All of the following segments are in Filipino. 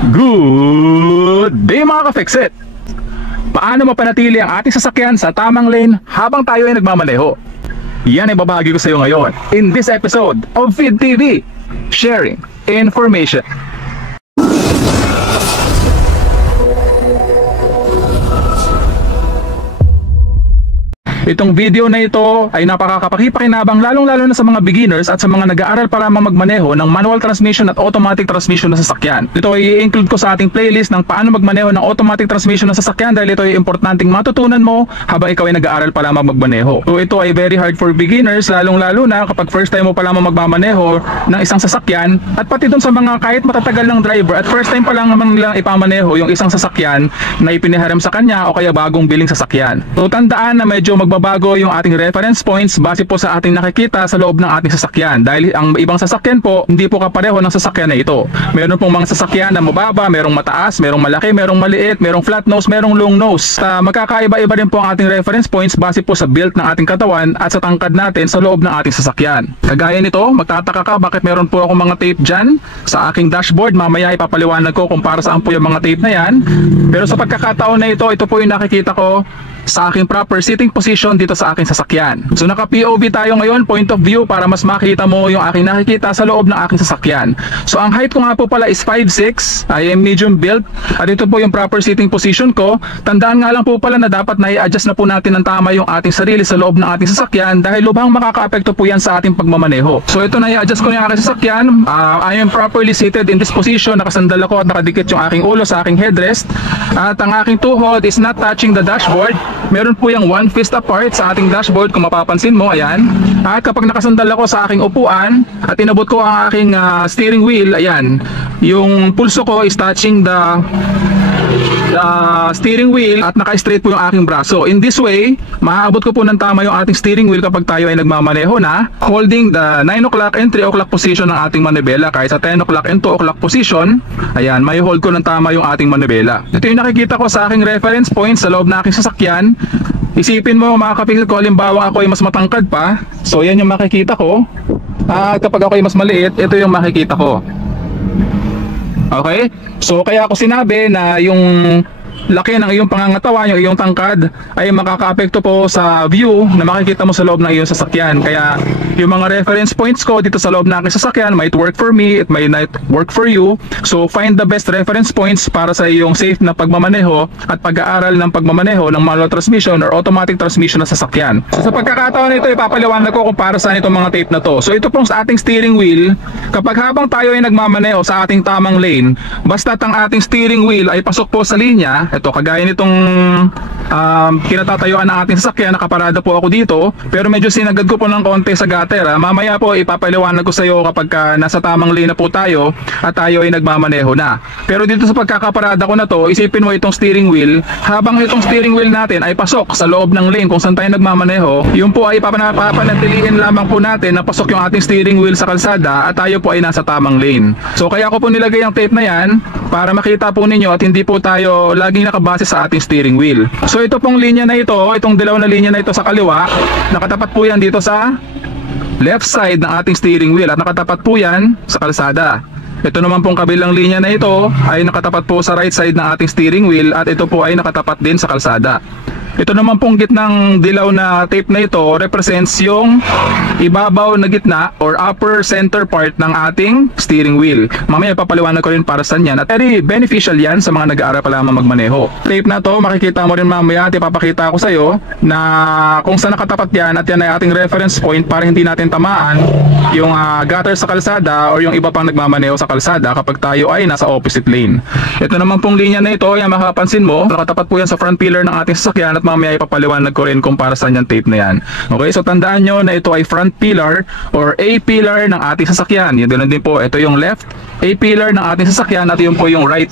Good day mga ka-Fixit! Paano mapanatili ang ating sasakyan sa tamang lane habang tayo ay nagmamaneho? Yan ay babahagi ko sa iyo ngayon in this episode of Feed TV, sharing information. Itong video na ito ay napakakapakipakinabang lalong-lalo na sa mga beginners at sa mga nag-aaral para magmaneho ng manual transmission at automatic transmission na sasakyan. Ito ay i-include ko sa ating playlist ng paano magmaneho ng automatic transmission na sasakyan dahil ito ay importanteng matutunan mo habang ikaw ay nag-aaral para magmaneho. So ito ay very hard for beginners lalong-lalo na kapag first time mo pa lang magmamaneho ng isang sasakyan at pati dun sa mga kahit matatagal ng driver at first time pa lang naman nilang ipamaneho yung isang sasakyan na ipiniharam sa kanya o kaya bagong biling sasakyan. So tandaan na medyo magbabago yung ating reference points base po sa ating nakikita sa loob ng ating sasakyan dahil ang ibang sasakyan po hindi po kapareho ng sasakyan na ito. Meron pong mga sasakyan na mababa, merong mataas, merong malaki, merong maliit, merong flat nose, merong long nose. Magkakaiba-iba din po ang ating reference points base po sa build ng ating katawan at sa tangkad natin sa loob ng ating sasakyan. Kagaya nito, magtataka ka bakit meron po ako mga tape dyan sa aking dashboard. Mamaya ipapaliwanag ko kung para saan po yung mga tape na yan. Pero sa pagkakataon na ito po yung nakikita ko sa aking proper sitting position dito sa aking sasakyan. So naka POV tayo ngayon, point of view, para mas makita mo yung aking nakikita sa loob ng aking sasakyan. So ang height ko nga po pala is 5'6", I am medium build at ito po yung proper sitting position ko. Tandaan nga lang po pala na dapat na-i-adjust na po natin ng tama yung ating sarili sa loob ng ating sasakyan dahil lubhang makaka-apekto po yan sa ating pagmamaneho. So ito na-i-adjust ko yung aking sasakyan. I am properly seated in this position. Nakasandal ako at nakadikit yung aking ulo sa aking headrest at ang aking tuhod is not touching the dashboard. Meron po yung one fist apart sa ating dashboard kung mapapansin mo, ayan. At kapag nakasandal ako sa aking upuan at inabot ko ang aking steering wheel, ayan, yung pulso ko is touching the steering wheel at naka-straight po yung aking braso. In this way, maaabot ko po ng tama yung ating steering wheel kapag tayo ay nagmamaneho na holding the 9 o'clock and 3 o'clock position ng ating manibela. Kahit sa 10 o'clock and 2 o'clock position, ayan, may hold ko ng tama yung ating manibela. Ito yung nakikita ko sa aking reference point sa loob ng aking sasakyan. Isipin mo mga kapatid ko, halimbawa ako ay mas matangkad pa, so yan yung makikita ko. At kapag ako ay mas maliit, ito yung makikita ko. Okay? So kaya ako sinabi na yung laki ng iyong pangangatawan, yung iyong tangkad ay makakaapekto po sa view na makikita mo sa loob ng iyong sasakyan. Kaya yung mga reference points ko dito sa loob ng aking sasakyan might work for me, it might not work for you. So find the best reference points para sa iyong safe na pagmamaneho at pag-aaral ng pagmamaneho ng manual transmission or automatic transmission na sasakyan. So sa pagkakataon nito, ipapaliwanag ko kung para saan itong mga tape na to. So ito pong sa ating steering wheel, kapag habang tayo ay nagmamaneho sa ating tamang lane, basta't ang ating steering wheel ay pasok po sa linya, ito kagaya nitong kinatatayuan ng ating sasakyan, nakaparada po ako dito pero medyo sinagad ko po ng konti sa gutter. Mamaya po ipapaliwanag ko sa iyo kapag nasa tamang lane na po tayo at tayo ay nagmamaneho na. Pero dito sa pagkakaparada ko na to, isipin mo itong steering wheel, habang itong steering wheel natin ay pasok sa loob ng lane kung saan tayo nagmamaneho, yun po ay papanatiliin lamang po natin na pasok yung ating steering wheel sa kalsada at tayo po ay nasa tamang lane. So kaya ko po nilagay ang tape na yan para makita po ninyo at hindi po tayo laging nakabase sa ating steering wheel. So ito pong linya na ito, itong dilaw na linya na ito sa kaliwa, nakatapat po yan dito sa left side ng ating steering wheel at nakatapat po yan sa kalsada. Ito naman pong kabilang linya na ito ay nakatapat po sa right side ng ating steering wheel at ito po ay nakatapat din sa kalsada. Ito naman pong gitnang dilaw na tape na ito represents yung ibabaw na gitna or upper center part ng ating steering wheel. Mamaya papaliwanag ko rin para saan yan at very beneficial yan sa mga nag-aaral pa lamang magmaneho. Tape na to, makikita mo rin mamaya at ipapakita ko sa iyo na kung saan nakatapat yan at yan ay ating reference point para hindi natin tamaan yung gutter sa kalsada or yung iba pang nagmamaneho sa kalsada kapag tayo ay nasa opposite lane. Ito naman pong linya na ito, yan makapansin mo, nakatapat po yan sa front pillar ng ating sasakyan at mamaya ipapaliwanag ko rin kung para saan yung tape na yan. Okay, so tandaan nyo na ito ay front pillar or A pillar ng ating sasakyan. Yun din po, ito yung left A pillar ng ating sasakyan at yun po yung right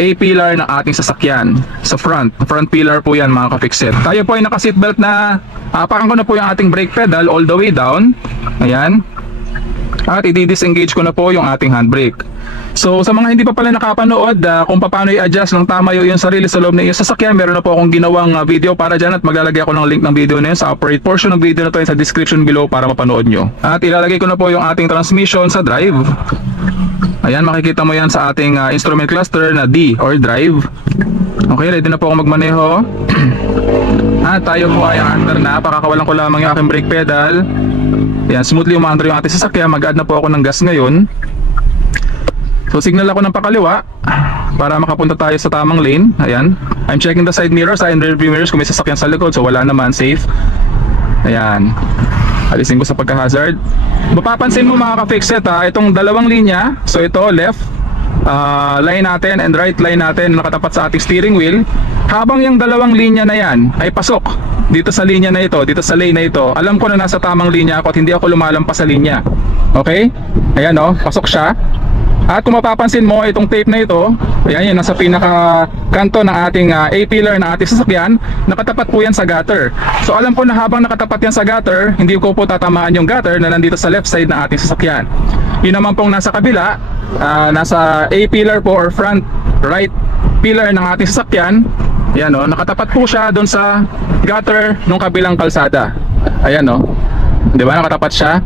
A pillar ng ating sasakyan sa front pillar po yan mga ka-Fixit. Tayo po ay naka-seatbelt na, apakan ko na po yung ating brake pedal all the way down, ayan, at i-disengage ko na po yung ating handbrake. So sa mga hindi pa pala nakapanood kung paano i-adjust ng tama yung sarili sa loob ng iyong sasakyan, meron na po akong ginawang video para dyan at maglalagay ako ng link ng video na yun sa operate portion ng video na to sa description below para mapanood nyo. At ilalagay ko na po yung ating transmission sa drive. Ayan, makikita mo yan sa ating instrument cluster na D or drive. Okay, ready na po ako magmaneho. Tayo po ay under na. Pakakawalan ko lamang yung aking brake pedal. Ayan, smoothly umaandar yung ating sasakyan. Mag-add na po ako ng gas ngayon. So signal ako ng pakaliwa para makapunta tayo sa tamang lane. Ayan, I'm checking the side mirrors and rearview mirrors kung may sasakyan sa likod. So wala naman, safe. Ayan, alisin ko sa pagka-hazard. Mapapansin mo mga ka-fixit itong dalawang linya. So ito left line natin and right line natin nakatapat sa ating steering wheel. Habang yung dalawang linya na yan ay pasok dito sa linya na ito, dito sa lane na ito, alam ko na nasa tamang linya ako at hindi ako lumalampas sa linya. Okay? Ayan pasok siya. At kung mapapansin mo itong tape na ito, ayan yan, nasa pinaka kanto ng ating A-pillar ng ating sasakyan, nakatapat po yan sa gutter. So alam ko na habang nakatapat yan sa gutter, hindi ko po tatamaan yung gutter na nandito sa left side ng ating sasakyan. Yun naman pong nasa kabila, nasa A-pillar po or front right pillar ng ating sasakyan, ayan nakatapat po siya doon sa gutter ng kabilang kalsada. Ayan di ba nakatapat siya?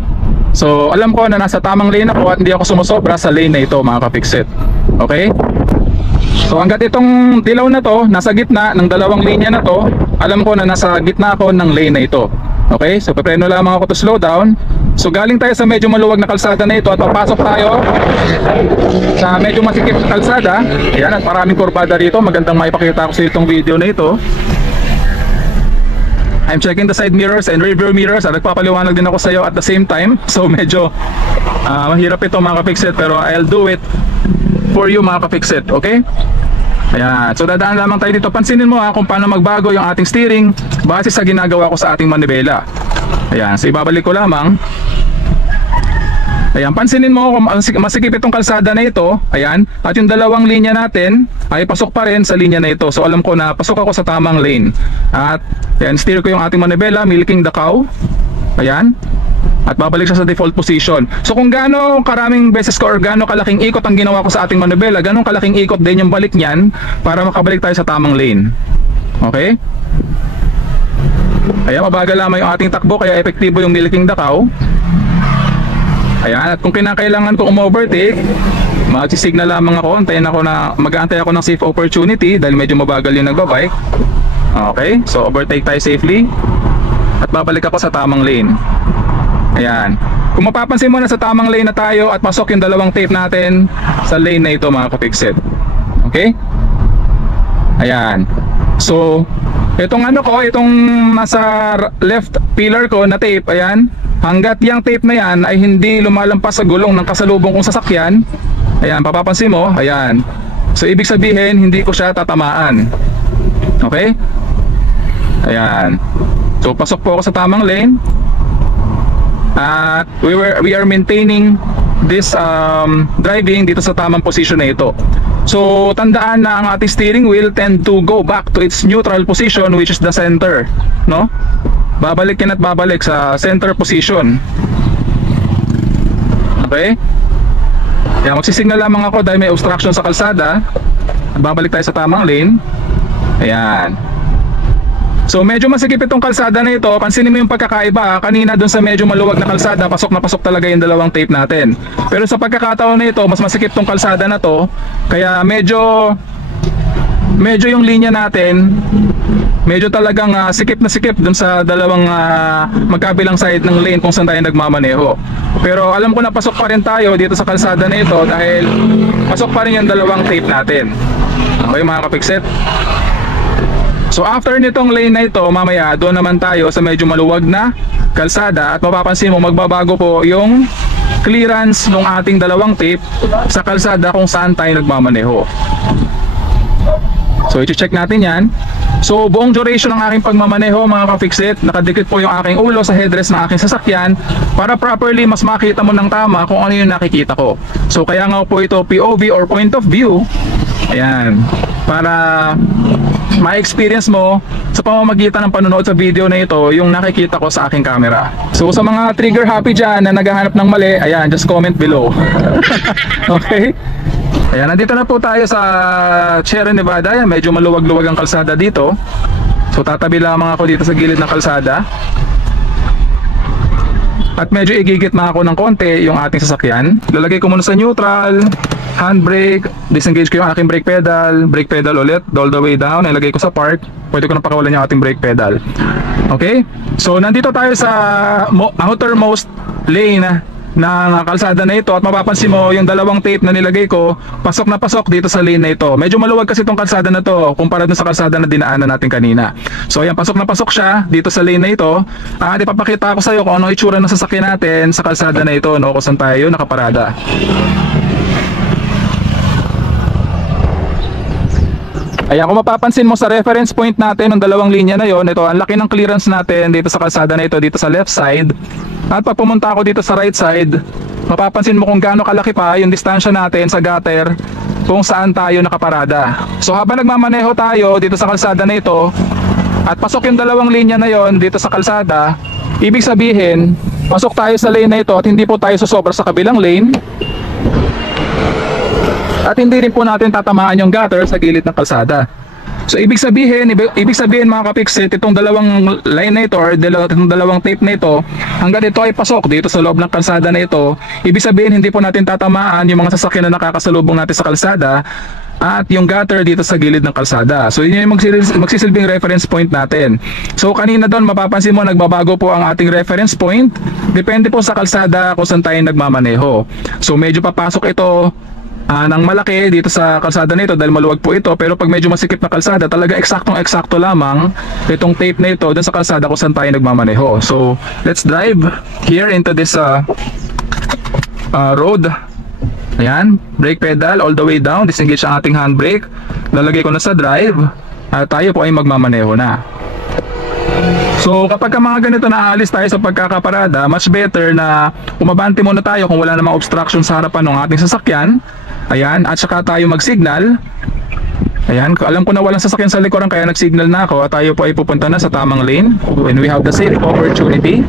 So alam ko na nasa tamang lane ako at hindi ako sumusobra sa lane na ito mga ka-fixit. Okay? So hanggat itong dilaw na to nasa gitna ng dalawang linya na to, alam ko na nasa gitna ako ng lane na ito. Okay? So papreno lamang ako to slow down. So galing tayo sa medyo maluwag na kalsada na ito at papasok tayo sa medyo masikip na kalsada. Ayan, at maraming kurbada rito. Magandang maipakita ko sa itong video na ito. I'm checking the side mirrors and rear view mirrors at nagpapaliwanag din ako sa iyo at the same time. So medyo mahirap ito mga ka-fixit, pero I'll do it for you mga ka-fixit. Okay? Ayan. So dadaan lamang tayo dito. Pansinin mo kung paano magbago yung ating steering base sa ginagawa ko sa ating manibela. Ayan. So ibabalik ko lamang. Ayan, pansinin mo kung masikip itong kalsada na ito. Ayan, at yung dalawang linya natin ay pasok pa rin sa linya na ito. So alam ko na pasok ako sa tamang lane. At ayan, steer ko yung ating manibela, milking the cow. Ayan, at babalik siya sa default position. So kung gaano karaming beses ko or gaano kalaking ikot ang ginawa ko sa ating manibela, ganong kalaking ikot din yung balik niyan para makabalik tayo sa tamang lane. Okay? Ayan, mabagal lamang yung ating takbo kaya epektibo yung milking the cow. Ayan, at kung kinakailangan ko overtake, mag-signal lamang ako, mag-aantay ako ng safe opportunity dahil medyo mabagal yung nagbabike. Okay, so overtake tayo safely at babalik ako sa tamang lane. Ayan, kung mapapansin mo na sa tamang lane na tayo at pasok yung dalawang tape natin sa lane na ito mga ka-fixit. Okay? Ayan, so itong itong nasa left pillar ko na tape, ayan, hanggat yung tape na yan ay hindi lumalampas sa gulong ng kasalubong kong sasakyan, ayan, papapansin mo, ayan. So ibig sabihin, hindi ko siya tatamaan. Okay? Ayan. So pasok po ako sa tamang lane. At we are maintaining this driving dito sa tamang position na ito. So tandaan na ang ating steering wheel tend to go back to its neutral position, which is the center, no? Babalik yan at babalik sa center position. Okay? Kaya magsisignal lamang ako dahil may obstruction sa kalsada. Babalik tayo sa tamang lane. Ayan. So medyo masikip itong kalsada na ito. Pansinin mo yung pagkakaiba. Kanina dun sa medyo maluwag na kalsada, pasok na pasok talaga yung dalawang tape natin. Pero sa pagkakataon na ito, mas masikip tong kalsada na to. Kaya medyo yung linya natin medyo talagang sikip na sikip dun sa dalawang magkabilang side ng lane kung saan tayo nagmamaneho. Pero alam ko na pasok pa rin tayo dito sa kalsada na ito dahil pasok pa rin yung dalawang tape natin. Okay mga ka-fixit? So after nitong lane na ito, mamaya doon naman tayo sa medyo maluwag na kalsada at mapapansin mo magbabago po yung clearance ng ating dalawang tape sa kalsada kung saan tayo nagmamaneho. So i-check natin yan. So buong duration ng aking pagmamaneho mga ka-fixit, nakadikit po yung aking ulo sa headrest ng aking sasakyan para properly mas makita mo ng tama kung ano yung nakikita ko. So kaya nga po ito POV or point of view. Ayan, para ma-experience mo sa pamamagitan ng panonood sa video na ito yung nakikita ko sa aking camera. So sa mga trigger happy dyan na naghahanap ng mali, ayan, just comment below. Okay? Ayan, nandito na po tayo sa Sierra Nevada. Ayan, medyo maluwag-luwag ang kalsada dito. So tatabi lamang ako dito sa gilid ng kalsada. at medyo igigit na ako ng konti yung ating sasakyan. Lalagay ko muna sa neutral, handbrake, disengage ko yung aking brake pedal ulit, all the way down, ilagay ko sa park, pwede ko na pakawalan yung ating brake pedal. Okay? So nandito tayo sa outermost lane ng kalsada na ito, at mapapansin mo yung dalawang tape na nilagay ko, pasok na pasok dito sa lane na ito. Medyo maluwag kasi itong kalsada na to kumpara dun sa kalsada na dinaanan natin kanina. So ayan, pasok na pasok siya dito sa lane na ito. At ipapakita ko sa iyo kung ano itsura ng sasakyan natin sa kalsada na ito, no, kung saan tayo nakaparada. Ayan, kung mapapansin mo sa reference point natin ng dalawang linya na yon, ito, ang laki ng clearance natin dito sa kalsada na ito, dito sa left side. At pag pumunta ako dito sa right side, mapapansin mo kung gaano kalaki pa yung distansya natin sa gutter kung saan tayo nakaparada. So habang nagmamaneho tayo dito sa kalsada na ito, at pasok yung dalawang linya na yon dito sa kalsada, ibig sabihin, pasok tayo sa lane na ito at hindi po tayo susobra sa kabilang lane. At hindi rin po natin tatamaan yung gutter sa gilid ng kalsada. So ibig sabihin mga kapiksit, itong dalawang line na ito or itong dalawang tape na ito, hanggang ito ay pasok dito sa loob ng kalsada na ito, ibig sabihin hindi po natin tatamaan yung mga sasakyan na nakakasalubong natin sa kalsada at yung gutter dito sa gilid ng kalsada. So yun yung magsisilbing reference point natin. So kanina doon mapapansin mo nagbabago po ang ating reference point, depende po sa kalsada kung saan tayo nagmamaneho. So medyo papasok ito ng malaki dito sa kalsada nito dahil maluwag po ito, pero pag medyo masikip na kalsada, talaga eksaktong-eksakto lamang itong tape na ito dun sa kalsada kung saan tayo nagmamaneho. So let's drive here into this road. Ayan, brake pedal all the way down, disengage ang ating handbrake, lalagay ko na sa drive at tayo po ay magmamaneho na. So kapag mga ganito na aalis tayo sa pagkakaparada, much better na umabante muna tayo kung wala namang obstruction sa harapan ng ating sasakyan. Ayan, at saka tayo mag-signal. Ayan, alam ko na walang sasakyan sa likuran kaya nag-signal na ako at tayo po ay pupunta na sa tamang lane when we have the safe opportunity.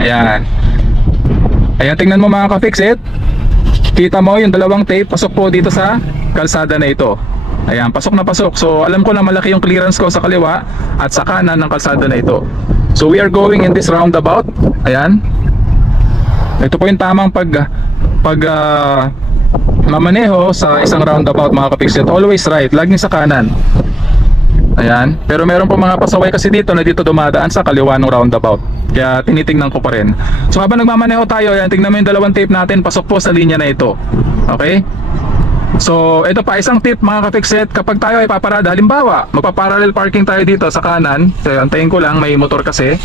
Ayan. Ayan, tingnan mo mga ka-fix-it. Kita mo yung dalawang tape, pasok po dito sa kalsada na ito. Ayan, pasok na pasok. So alam ko na malaki yung clearance ko sa kaliwa at sa kanan ng kalsada na ito. So we are going in this roundabout. Ayan. Ito po yung tamang mamaneho sa isang roundabout mga kapiksit. Always right, laging sa kanan. Ayan. Pero meron po mga pasaway kasi dito na dito dumadaan sa kaliwa ng roundabout. Kaya tinitingnan ko pa rin. So habang nagmamaneho tayo, ayan, tingnan mo yung dalawang tape natin, pasok po sa linya na ito. Okay? So ito pa isang tip mga kapiksit, kapag tayo ay paparada, halimbawa magpa-parallel parking tayo dito sa kanan. So antayin ko lang, may motor kasi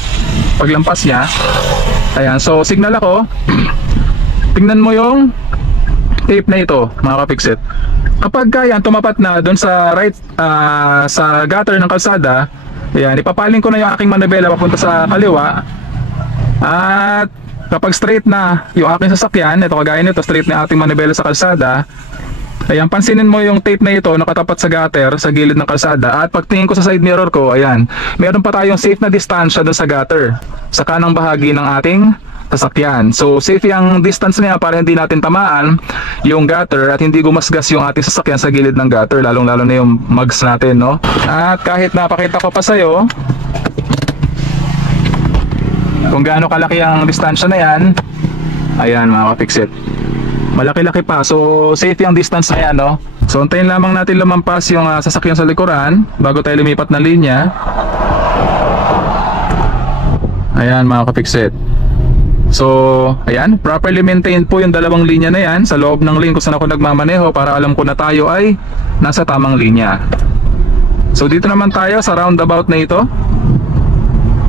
paglampas niya. Ayan, so signal ako. Tingnan mo yung tape na ito mga kapiksit. Kapag yan tumapat na doon sa right sa gutter ng kalsada, ayan, ipapaling ko na yung aking manibela papunta sa kaliwa. At kapag straight na yung aking sasakyan, ito kagaya nito, straight na ating manibela sa kalsada. Ayan, pansinin mo yung tape na ito nakatapat sa gutter sa gilid ng kalsada. At pagtingin ko sa side mirror ko, ayan, meron pa tayong safe na distansya doon sa gutter sa kanang bahagi ng ating sasakyan. So safe yung distance niya para hindi natin tamaan yung gutter at hindi gumasgas yung ating sasakyan sa gilid ng gutter, lalong lalo na yung mugs natin, no? At kahit napakita ko pa sa'yo kung gaano kalaki ang distansya na yan, ayan mga kapiksit, malaki-laki pa. So safe yung distance na yan, no? So antayin lamang natin lumampas yung sasakyan sa likuran bago tayo lumipat ng linya. Ayan mga kapiksit. So ayan, properly maintained po yung dalawang linya na yan sa loob ng lane kung saan ako nagmamaneho para alam ko na tayo ay nasa tamang linya. So dito naman tayo sa roundabout na ito.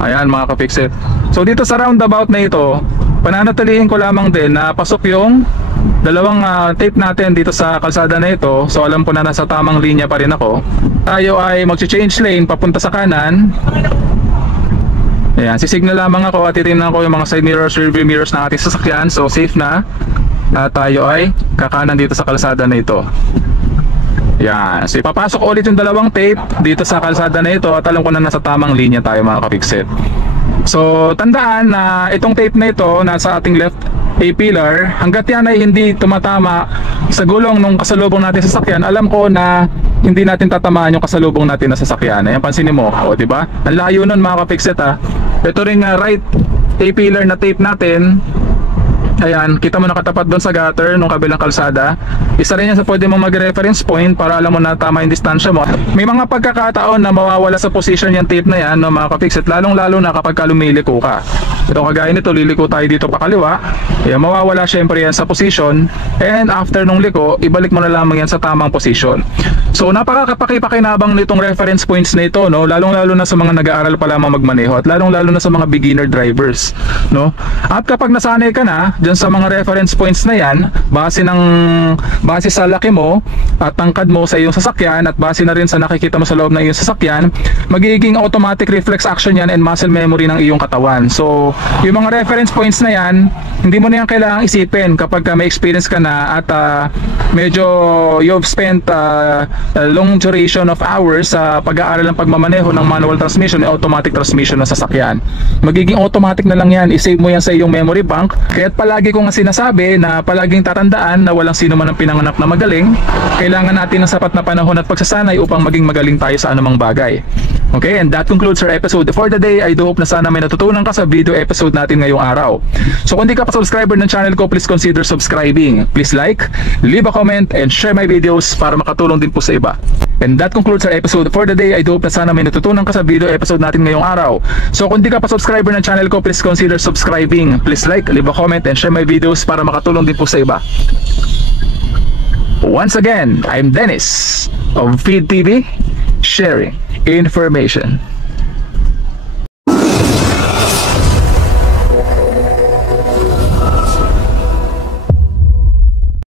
Ayan mga kapiksit. So dito sa roundabout na ito, pananatilihin ko lamang din na pasok yung dalawang tape natin dito sa kalsada na ito. So alam ko na nasa tamang linya pa rin ako. Tayo ay mag-change lane papunta sa kanan. Ayan, sisignal lamang ako at titingnan ko yung mga side mirrors, rearview mirrors ng ating sasakyan. So safe na. At tayo ay kakanan dito sa kalsada na ito. Ayan, so ipapasok ulit yung dalawang tape dito sa kalsada na ito at alam ko na nasa tamang linya tayo mga kapiksit. So tandaan na itong tape na ito nasa ating left A-pillar, hanggat yan ay hindi tumatama sa gulong ng kasalubong natin sa sasakyan, alam ko na hindi natin tatamaan yung kasalubong natin na sasakyan. Ayan, pansinin mo, o diba? Ang layo nun mga kapiksit ha. Ito ring right A-pillar na tape natin. Ayan, kita mo nakatapat doon sa gutter nung kabilang kalsada. Isa rin yan sa pwede mong mag-reference point para alam mo na tama yung distansya mo. May mga pagkakataon na mawawala sa position yung tape na yan, no, mga ka-fixit, lalong-lalo na kapag lumiliko ka. Ito kagaya nito, liliko tayo dito pa kaliwa. Ayan, mawawala syempre yan sa position, and after nung liko, ibalik mo na lamang yan sa tamang position. So napakakapakipakinabang nitong reference points na ito, no, lalong-lalo na sa mga nag-aaral pa lamang magmaneho at lalong-lalo na sa mga beginner drivers, no. At kapag nasanay ka na dyan sa mga reference points na yan, base sa laki mo at tangkad mo sa iyong sasakyan at base na rin sa nakikita mo sa loob ng iyong sasakyan, magiging automatic reflex action yan and muscle memory ng iyong katawan. So yung mga reference points na yan, hindi mo na yan kailangang isipin kapag may experience ka na at medyo you've spent long duration of hours sa pag-aaral ng pagmamaneho ng manual transmission and automatic transmission ng sasakyan. Magiging automatic na lang yan, isave mo yan sa iyong memory bank. Kaya't palagi ko nga sinasabi na palaging tatandaan na walang sino man ang pinanganak na magaling. Kailangan natin ng sapat na panahon at pagsasanay upang maging magaling tayo sa anumang bagay. Okay, and that concludes our episode for the day. I do hope na sana may natutunan ka sa video episode natin ngayong araw. So kung di ka pa subscriber ng channel ko, please consider subscribing. Please like, leave a comment, and share my videos para makatulong din po sa iba. And that concludes our episode for the day. I do hope na sana may natutunan ka sa video episode natin ngayong araw. So kung di ka pa subscriber ng channel ko, please consider subscribing. Please like, leave a comment, and share my videos para makatulong din po sa iba. Once again, I'm Dennis of Feed TV, sharing information.